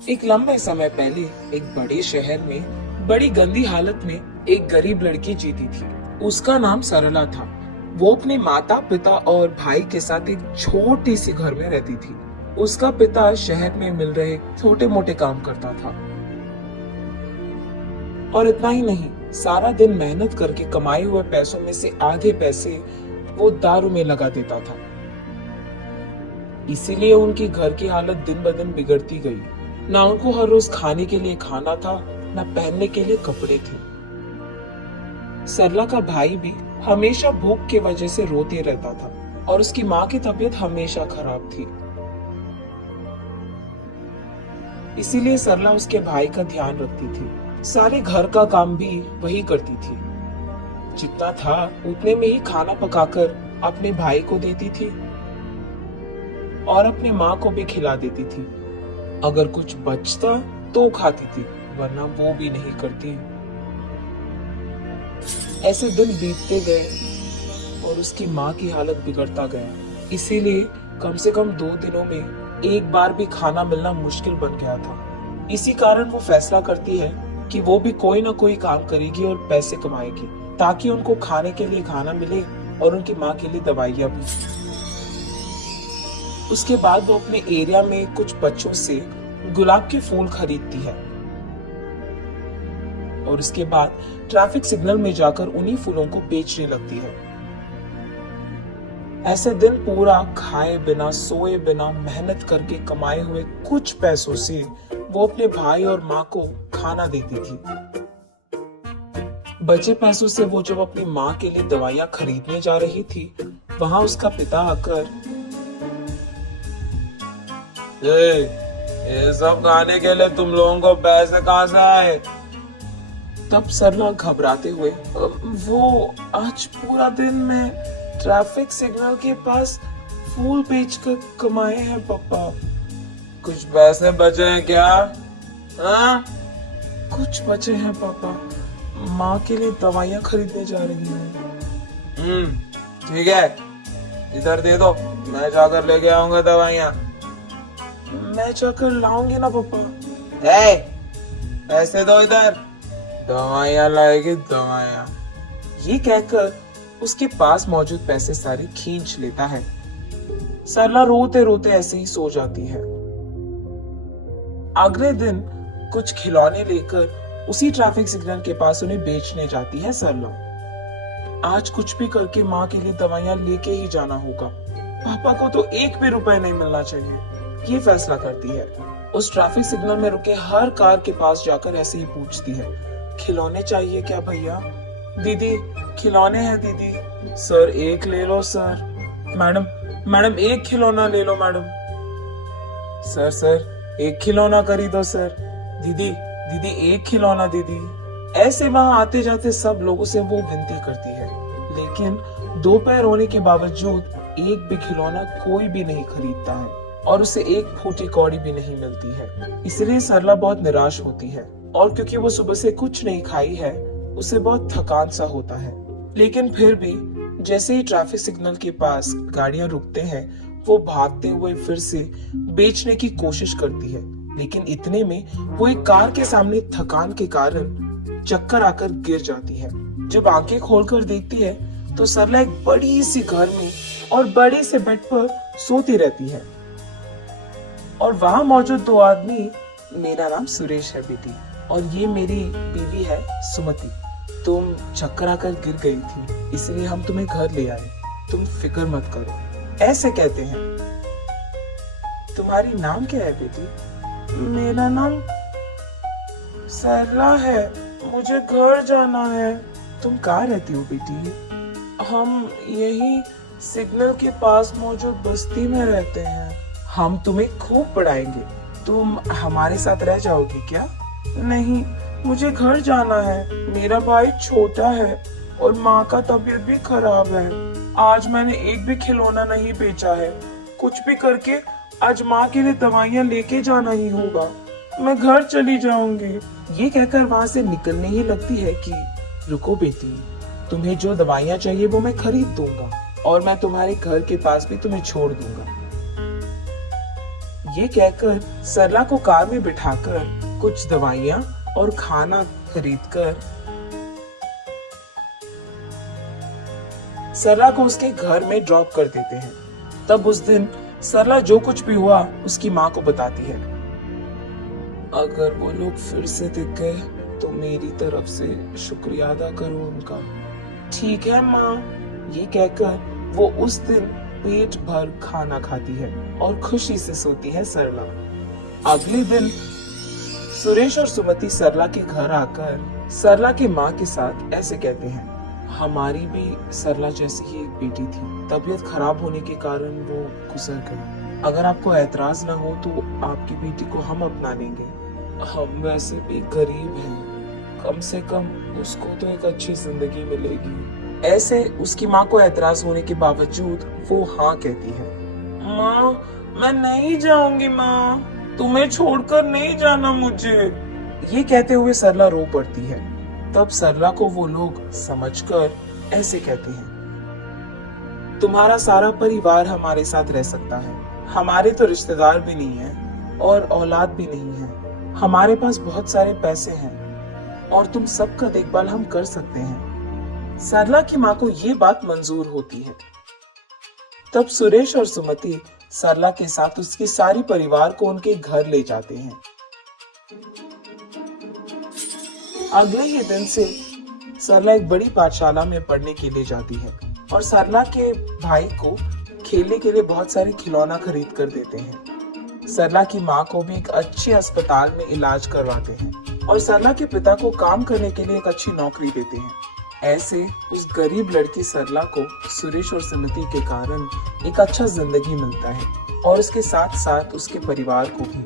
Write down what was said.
एक लंबे समय पहले एक बड़े शहर में बड़ी गंदी हालत में एक गरीब लड़की जीती थी। उसका नाम सरला था। वो अपने माता पिता और भाई के साथ एक छोटी सी घर में रहती थी। उसका पिता शहर में मिल रहे छोटे मोटे काम करता था और इतना ही नहीं, सारा दिन मेहनत करके कमाए हुए पैसों में से आधे पैसे वो दारू में लगा देता था। इसीलिए उनकी घर की हालत दिन ब दिन बिगड़ती गई। ना उनको हर रोज खाने के लिए खाना था, ना पहनने के लिए कपड़े थे। सरला का भाई भी हमेशा भूख की वजह से रोते रहता था और उसकी माँ की तबीयत हमेशा खराब थी। इसीलिए सरला उसके भाई का ध्यान रखती थी। सारे घर का काम भी वही करती थी। जितना था उतने में ही खाना पकाकर अपने भाई को देती थी और अपनी माँ को भी खिला देती थी। अगर कुछ बचता तो खाती थी, वरना वो भी नहीं करती। ऐसे दिन बीतते गए और उसकी माँ की हालत बिगड़ता गया। इसीलिए कम से कम 2 दिनों में एक बार भी खाना मिलना मुश्किल बन गया था। इसी कारण वो फैसला करती है कि वो भी कोई ना कोई काम करेगी और पैसे कमाएगी, ताकि उनको खाने के लिए खाना मिले और उनकी माँ के लिए दवाइयाँ भी। उसके बाद वो अपने एरिया में कुछ बच्चों से गुलाब के फूल खरीदती है और उसके बाद ट्रैफिक सिग्नल में जाकर उन्हीं फूलों को बेचने लगती है। ऐसे दिन पूरा खाए बिना सोए बिना मेहनत करके कमाए हुए कुछ पैसों से वो अपने भाई और माँ को खाना देती थी। बचे पैसों से वो जब अपनी माँ के लिए दवाइयाँ खरीदने जा रही थी, वहां उसका पिता आकर, ये सब खाने के लिए तुम लोगों को पैसे कहाँ से आए? तब सरला घबराते हुए, वो आज पूरा दिन मैं ट्रैफिक सिग्नल के पास फूल बेचकर कमाए हैं पापा। कुछ पैसे बचे हैं क्या? हाँ? कुछ बचे हैं पापा, माँ के लिए दवाइयाँ खरीदने जा रही हूँ। ठीक है, इधर दे दो, मैं जाकर लेके आऊंगा दवाइयाँ। मैं जाकर लाऊंगी ना पापा। पैसे दो इधर, दवाइयाँ लाएगी दवाइयाँ। ये कहकर उसके पास मौजूद पैसे सारे खींच लेता है। सरला रोते रोते ऐसे ही सो जाती है। अगले दिन कुछ खिलौने लेकर उसी ट्रैफिक सिग्नल के पास उन्हें बेचने जाती है सरला। आज कुछ भी करके माँ के लिए दवाइयाँ लेके ही जाना होगा। पापा को तो 1 भी रुपए नहीं मिलना चाहिए, ये फैसला करती है। उस ट्रैफिक सिग्नल में रुके हर कार के पास जाकर ऐसे ही पूछती है, खिलौने चाहिए क्या भैया? दीदी खिलौने हैं दीदी। सर 1 ले लो सर। मैडम 1 खिलौना ले लो मैडम। सर 1 खिलौना खरीदो सर। दीदी 1 खिलौना दीदी। ऐसे वहां आते जाते सब लोगों से वो विनती करती है, लेकिन 2 पैर होने के बावजूद एक भी खिलौना कोई भी नहीं खरीदता है और उसे एक फूटी कौड़ी भी नहीं मिलती है। इसलिए सरला बहुत निराश होती है और क्योंकि वो सुबह से कुछ नहीं खाई है, उसे बहुत थकान सा होता है। लेकिन फिर भी जैसे ही ट्रैफिक सिग्नल के पास गाड़ियां रुकते हैं, वो भागते हुए फिर से बेचने की कोशिश करती है। लेकिन इतने में वो एक कार के सामने थकान के कारण चक्कर आकर गिर जाती है। जब आंखें खोलकर देखती है तो सरला एक बड़ी सी घर में और बड़े से बेड पर सोती रहती है और वहां मौजूद 2 आदमी, मेरा नाम सुरेश है बेटी और ये मेरी बीवी है सुमति। तुम चक्कर आकर गिर गई थी, इसलिए हम तुम्हें घर ले आए, तुम फिक्र मत करो, ऐसे कहते हैं। तुम्हारी नाम क्या है बेटी? मेरा नाम सरला है, मुझे घर जाना है। तुम कहाँ रहती हो बेटी? हम यही सिग्नल के पास मौजूद बस्ती में रहते हैं। हम तुम्हें खूब पढ़ाएंगे, तुम हमारे साथ रह जाओगी क्या? नहीं, मुझे घर जाना है, मेरा भाई छोटा है और माँ का तबीयत भी खराब है। आज मैंने एक भी खिलौना नहीं बेचा है, कुछ भी करके आज माँ के लिए दवाइयाँ लेके जाना ही होगा। मैं घर चली जाऊंगी। ये कहकर वहाँ से निकलने ही लगती है कि रुको बेटी, तुम्हें जो दवाइयाँ चाहिए वो मैं खरीद दूंगा और मैं तुम्हारे घर के पास भी तुम्हें छोड़ दूंगा। ये कहकर सरला को कार में बिठाकर कुछ दवाइयाँ और खाना खरीदकर सरला को उसके घर में ड्रॉप कर देते हैं। तब उस दिन सरला जो कुछ भी हुआ उसकी माँ को बताती है। अगर वो लोग फिर से दिख गए तो मेरी तरफ से शुक्रिया अदा करो उनका। ठीक है माँ। ये कहकर वो उस दिन पेट भर खाना खाती है और खुशी से सोती है सरला। अगले दिन सुरेश और सुमति सरला के घर आकर सरला की माँ के साथ ऐसे कहते हैं, हमारी भी सरला जैसी ही एक बेटी थी, तबीयत खराब होने के कारण वो गुजर गई। अगर आपको ऐतराज ना हो तो आपकी बेटी को हम अपना लेंगे। हम वैसे भी गरीब हैं, कम से कम उसको तो एक अच्छी जिंदगी मिलेगी। ऐसे उसकी माँ को ऐतराज होने के बावजूद वो हाँ कहती है। माँ, मैं नहीं जाऊंगी माँ, तुम्हें छोड़कर नहीं जाना मुझे। ये कहते हुए सरला रो पड़ती है। तब सरला को वो लोग समझकर ऐसे कहते हैं, तुम्हारा सारा परिवार हमारे साथ रह सकता है। हमारे तो रिश्तेदार भी नहीं है और औलाद भी नहीं है। हमारे पास बहुत सारे पैसे हैं और तुम सबका देखभाल हम कर सकते हैं। सरला की माँ को ये बात मंजूर होती है। तब सुरेश और सुमति सरला के साथ उसके सारी परिवार को उनके घर ले जाते हैं। अगले ही दिन से सरला एक बड़ी पाठशाला में पढ़ने के लिए जाती है और सरला के भाई को खेलने के लिए बहुत सारे खिलौना खरीद कर देते हैं। सरला की माँ को भी एक अच्छे अस्पताल में इलाज करवाते हैं और सरला के पिता को काम करने के लिए एक अच्छी नौकरी देते हैं। ऐसे उस गरीब लड़की सरला को सुरेश और सुमति के कारण एक अच्छा जिंदगी मिलता है और उसके साथ साथ उसके परिवार को भी।